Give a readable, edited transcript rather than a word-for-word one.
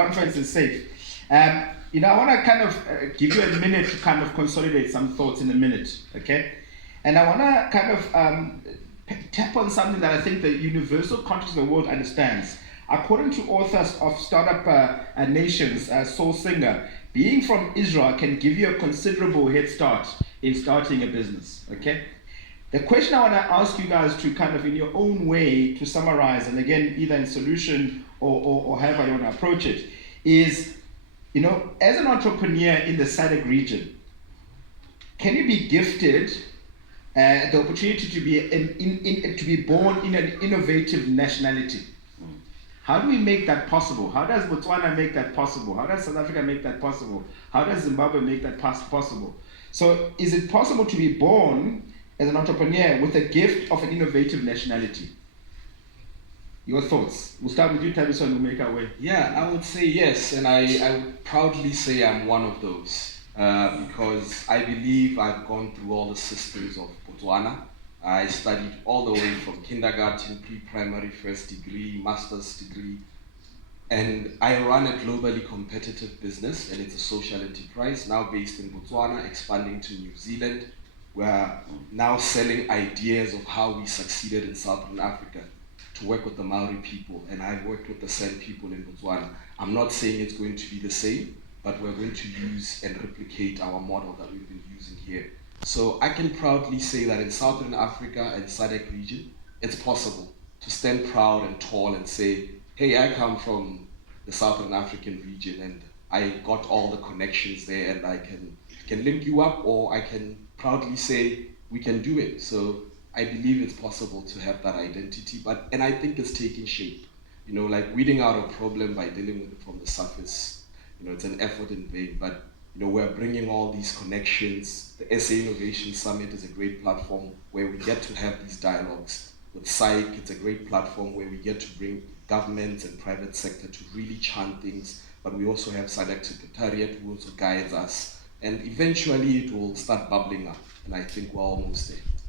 conference is safe. You know, I want to kind of give you a minute to kind of consolidate some thoughts in a minute, okay? And I want to kind of tap on something that I think the universal conscious of the world understands. According to authors of Startup Nations, Soul Singer, being from Israel can give you a considerable head start in starting a business, okay? The question I want to ask you guys to kind of in your own way to summarize, and again, either in solution or however you want to approach it, is, you know, as an entrepreneur in the SADC region, can you be gifted the opportunity to be born in an innovative nationality? How do we make that possible? How does Botswana make that possible? How does South Africa make that possible? How does Zimbabwe make that possible? So is it possible to be born as an entrepreneur with a gift of an innovative nationality? Your thoughts? We'll start with you, Thabiso, and we'll make our way. Yeah, I would say yes, and I would proudly say I'm one of those because I believe I've gone through all the systems of Botswana. I studied all the way from kindergarten, pre-primary, first degree, master's degree, and I run a globally competitive business, and it's a social enterprise now based in Botswana, expanding to New Zealand. We're now selling ideas of how we succeeded in Southern Africa to work with the Maori people, and I've worked with the San people in Botswana. I'm not saying it's going to be the same, but we're going to use and replicate our model that we've been using here. So I can proudly say that in Southern Africa and SADC region, it's possible to stand proud and tall and say, hey, I come from the Southern African region and I got all the connections there, and I can link you up, or I can proudly say we can do it. So I believe it's possible to have that identity, and I think it's taking shape. You know, like weeding out a problem by dealing with it from the surface, you know, it's an effort in vain, but you know, we're bringing all these connections. The SA Innovation Summit is a great platform where we get to have these dialogues. With SAIC, it's a great platform where we get to bring governments and private sector to really chant things, but we also have SADC Secretariat who also guides us, and eventually it will start bubbling up, and I think we're almost there.